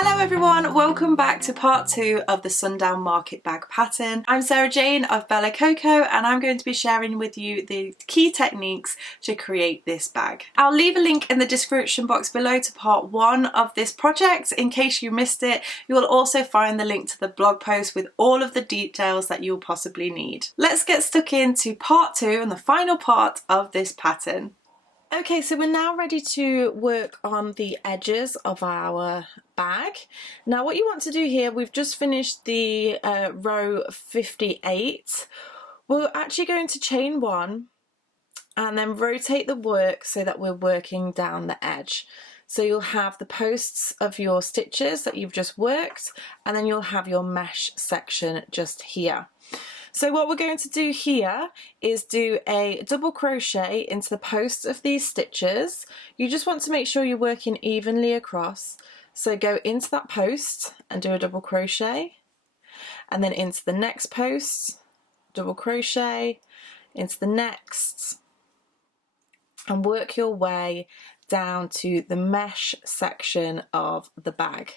Hello everyone, welcome back to part 2 of the Sundown Market Bag pattern. I'm Sarah Jane of Bella Coco and I'm going to be sharing with you the key techniques to create this bag. I'll leave a link in the description box below to part 1 of this project. In case you missed it, you will also find the link to the blog post with all of the details that you'll possibly need. Let's get stuck into part 2 and the final part of this pattern. Okay, so we're now ready to work on the edges of our bag. Now what you want to do here, we've just finished the row 58. We're actually going to chain 1 and then rotate the work so that we're working down the edge. So you'll have the posts of your stitches that you've just worked, and then you'll have your mesh section just here. So what we're going to do here is do a double crochet into the posts of these stitches. You just want to make sure you're working evenly across. So go into that post and do a double crochet, and then into the next post, double crochet, into the next, and work your way down to the mesh section of the bag.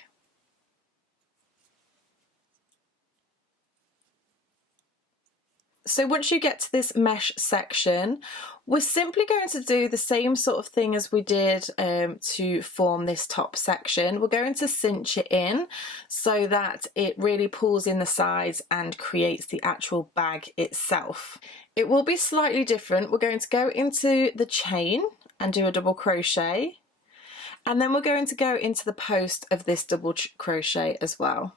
So once you get to this mesh section, we're simply going to do the same sort of thing as we did to form this top section. We're going to cinch it in so that it really pulls in the sides and creates the actual bag itself. It will be slightly different. We're going to go into the chain and do a double crochet, and then we're going to go into the post of this double crochet as well.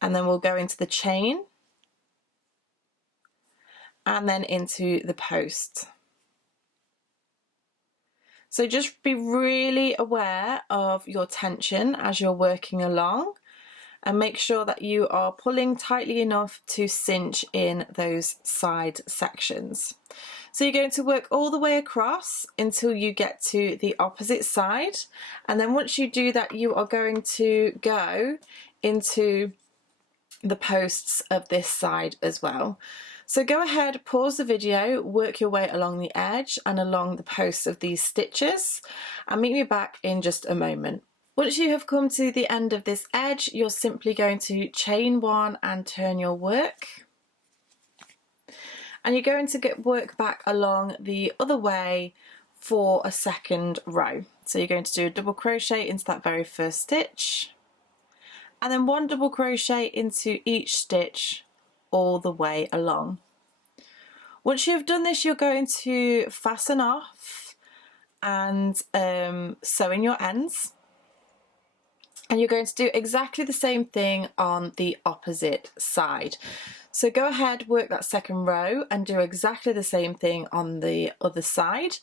And then we'll go into the chain and then into the post. So just be really aware of your tension as you're working along, and make sure that you are pulling tightly enough to cinch in those side sections. So you're going to work all the way across until you get to the opposite side, and then once you do that, you are going to go into the posts of this side as well. So go ahead, pause the video, work your way along the edge and along the posts of these stitches, and meet me back in just a moment. Once you have come to the end of this edge, you're simply going to chain 1 and turn your work, and you're going to work back along the other way for a second row. So you're going to do a double crochet into that very first stitch, and then 1 double crochet into each stitch all the way along. Once you've done this, you're going to fasten off and sew in your ends, and you're going to do exactly the same thing on the opposite side. So go ahead, work that second row and do exactly the same thing on the other side,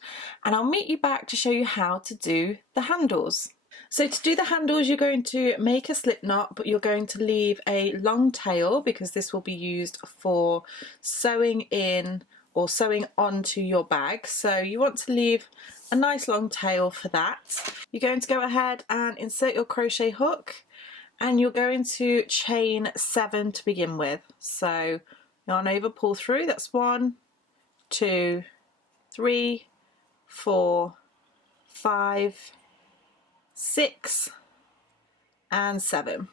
and I'll meet you back to show you how to do the handles. So to do the handles, you're going to make a slip knot, but you're going to leave a long tail because this will be used for sewing in or sewing onto your bag. So you want to leave a nice long tail for that. You're going to go ahead and insert your crochet hook, and you're going to chain 7 to begin with. So yarn over, pull through, that's 1, 2, 3, 4, 5, 6 and 7.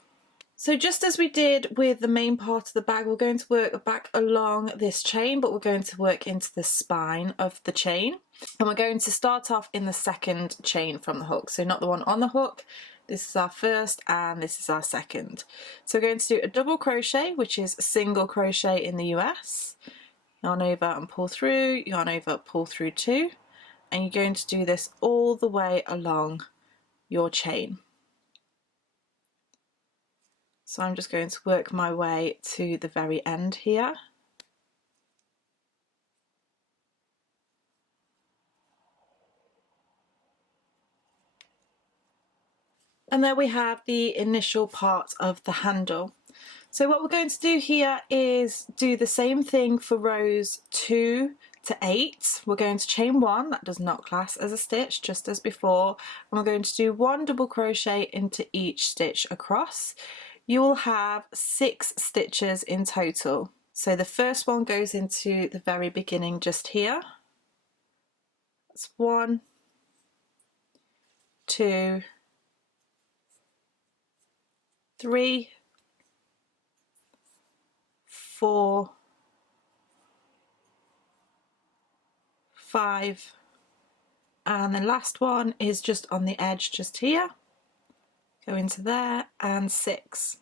So just as we did with the main part of the bag, we're going to work back along this chain, but we're going to work into the spine of the chain, and we're going to start off in the second chain from the hook, so not the one on the hook. This is our first and this is our second. So we're going to do a double crochet, which is a single crochet in the US, yarn over and pull through, yarn over, pull through 2, and you're going to do this all the way along your chain. So I'm just going to work my way to the very end here. And there we have the initial part of the handle. So what we're going to do here is do the same thing for rows 2 to 8. We're going to chain 1, that does not class as a stitch, just as before, and we're going to do 1 double crochet into each stitch across. You will have 6 stitches in total. So the first one goes into the very beginning just here. That's 1, 2, 3, 4, 5, and the last one is just on the edge just here, go into there, and 6.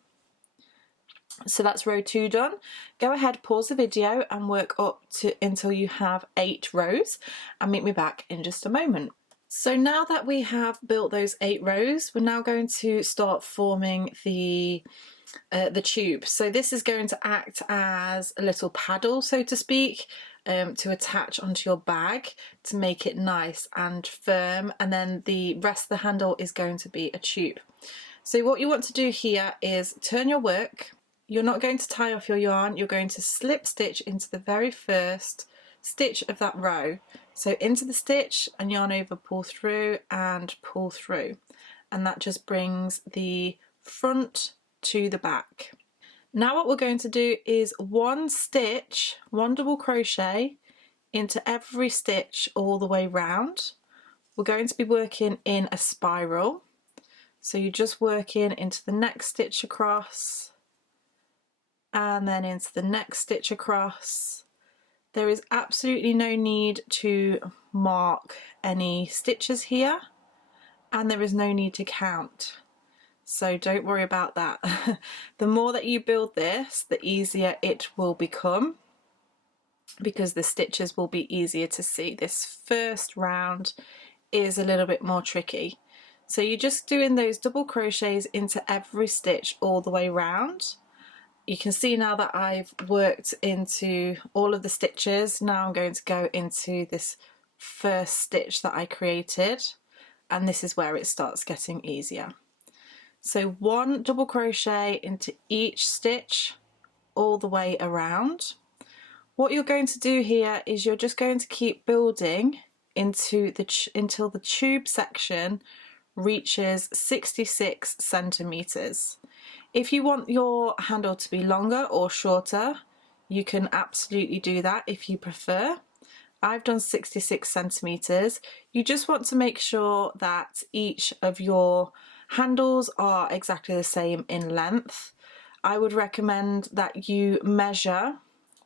So that's row 2 done. Go ahead, pause the video and work up to until you have 8 rows and meet me back in just a moment. So now that we have built those 8 rows, we're now going to start forming the tube. So this is going to act as a little paddle, so to speak, to attach onto your bag to make it nice and firm, and then the rest of the handle is going to be a tube. So what you want to do here is turn your work. You're not going to tie off your yarn, you're going to slip stitch into the very first stitch of that row. So into the stitch and yarn over, pull through and pull through, and that just brings the front to the back. Now what we're going to do is 1 stitch, 1 double crochet into every stitch all the way round. We're going to be working in a spiral, so you're just working into the next stitch across and then into the next stitch across. There is absolutely no need to mark any stitches here, and there is no need to count, so don't worry about that. The more that you build this, the easier it will become, because the stitches will be easier to see. This first round is a little bit more tricky, so you're just doing those double crochets into every stitch all the way round. You can see now that I've worked into all of the stitches. Now I'm going to go into this first stitch that I created, and this is where it starts getting easier. So 1 double crochet into each stitch all the way around. What you're going to do here is you're just going to keep building into until the tube section reaches 66 centimeters. If you want your handle to be longer or shorter, you can absolutely do that if you prefer. I've done 66 centimeters. You just want to make sure that each of your handles are exactly the same in length. I would recommend that you measure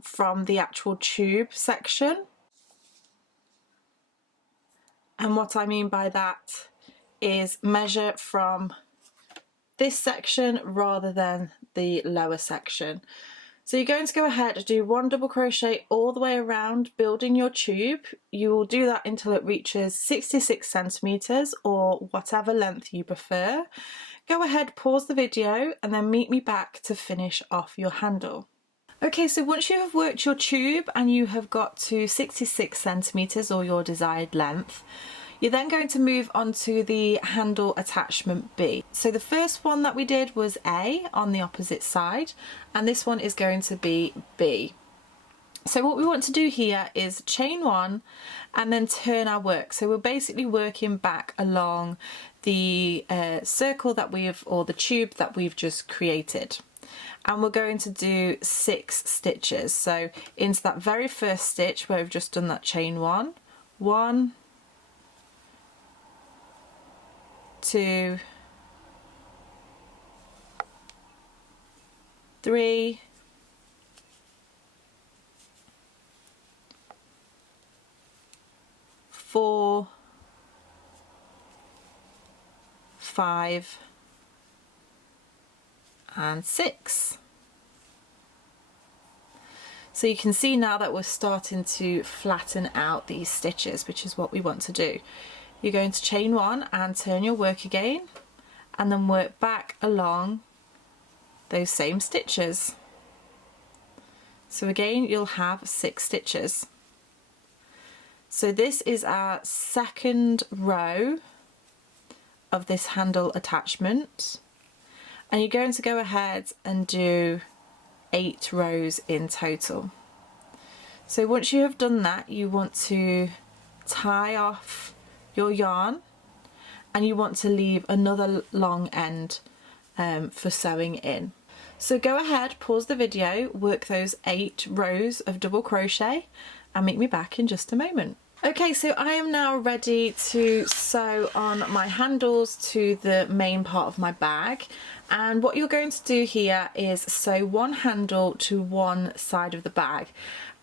from the actual tube section. And what I mean by that is measure from this section rather than the lower section. So you're going to go ahead and do 1 double crochet all the way around, building your tube. You will do that until it reaches 66 centimeters or whatever length you prefer. Go ahead, pause the video, and then meet me back to finish off your handle. Okay, so once you have worked your tube and you have got to 66 centimeters or your desired length, you're then going to move on to the handle attachment B. So the first one that we did was A on the opposite side, and this one is going to be B. So what we want to do here is chain 1 and then turn our work. So we're basically working back along the circle that or the tube that we've just created. And we're going to do 6 stitches. So into that very first stitch where we've just done that chain 1, 1, 2, 3, 4, 5, and 6. So you can see now that we're starting to flatten out these stitches, which is what we want to do. You're going to chain 1 and turn your work again, and then work back along those same stitches. So again, you'll have 6 stitches. So this is our second row of this handle attachment, and you're going to go ahead and do 8 rows in total. So once you have done that, you want to tie off your yarn, and you want to leave another long end for sewing in. So go ahead, pause the video, work those 8 rows of double crochet, and meet me back in just a moment. Okay, so I am now ready to sew on my handles to the main part of my bag, and what you're going to do here is sew one handle to one side of the bag.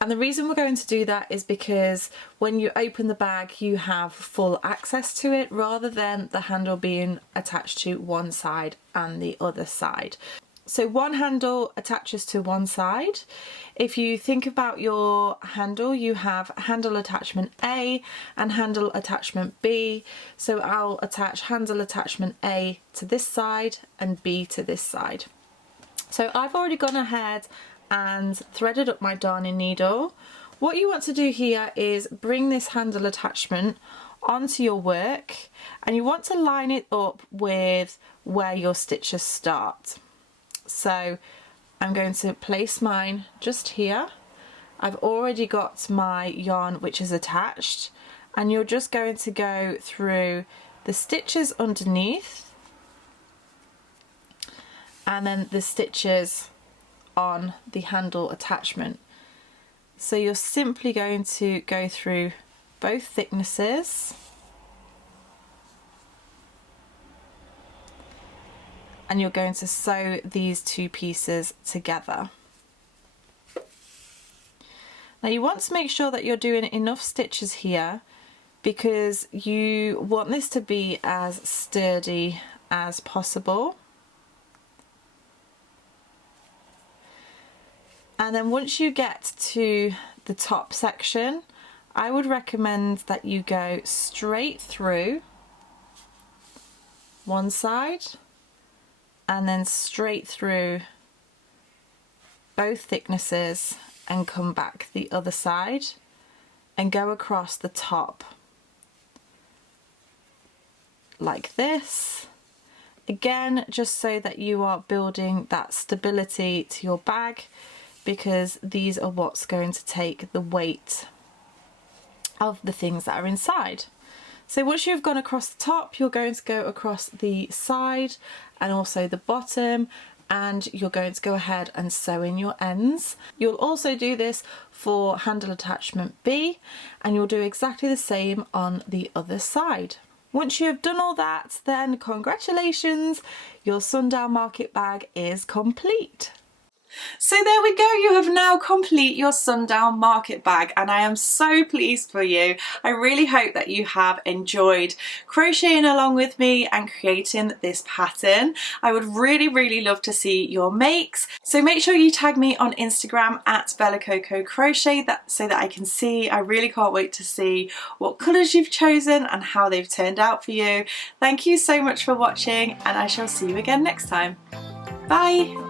And the reason we're going to do that is because when you open the bag you have full access to it rather than the handle being attached to one side and the other side. So one handle attaches to one side. If you think about your handle, you have handle attachment A and handle attachment B. So I'll attach handle attachment A to this side and B to this side. So I've already gone ahead and threaded up my darning needle. What you want to do here is bring this handle attachment onto your work, and you want to line it up with where your stitches start. So I'm going to place mine just here. I've already got my yarn which is attached, and you're just going to go through the stitches underneath and then the stitches on the handle attachment. So you're simply going to go through both thicknesses and you're going to sew these two pieces together. Now you want to make sure that you're doing enough stitches here because you want this to be as sturdy as possible. And then once you get to the top section, I would recommend that you go straight through one side and then straight through both thicknesses and come back the other side and go across the top like this. Again, just so that you are building that stability to your bag, because these are what's going to take the weight of the things that are inside. So once you've gone across the top, you're going to go across the side and also the bottom, and you're going to go ahead and sew in your ends. You'll also do this for handle attachment B, and you'll do exactly the same on the other side. Once you have done all that, then congratulations, your Sundown Market bag is complete. So there we go, you have now complete your Sundown Market bag, and I am so pleased for you. I really hope that you have enjoyed crocheting along with me and creating this pattern. I would really love to see your makes, so make sure you tag me on Instagram at Coco Crochet so that I can see. I really can't wait to see what colours you've chosen and how they've turned out for you. Thank you so much for watching, and I shall see you again next time. Bye!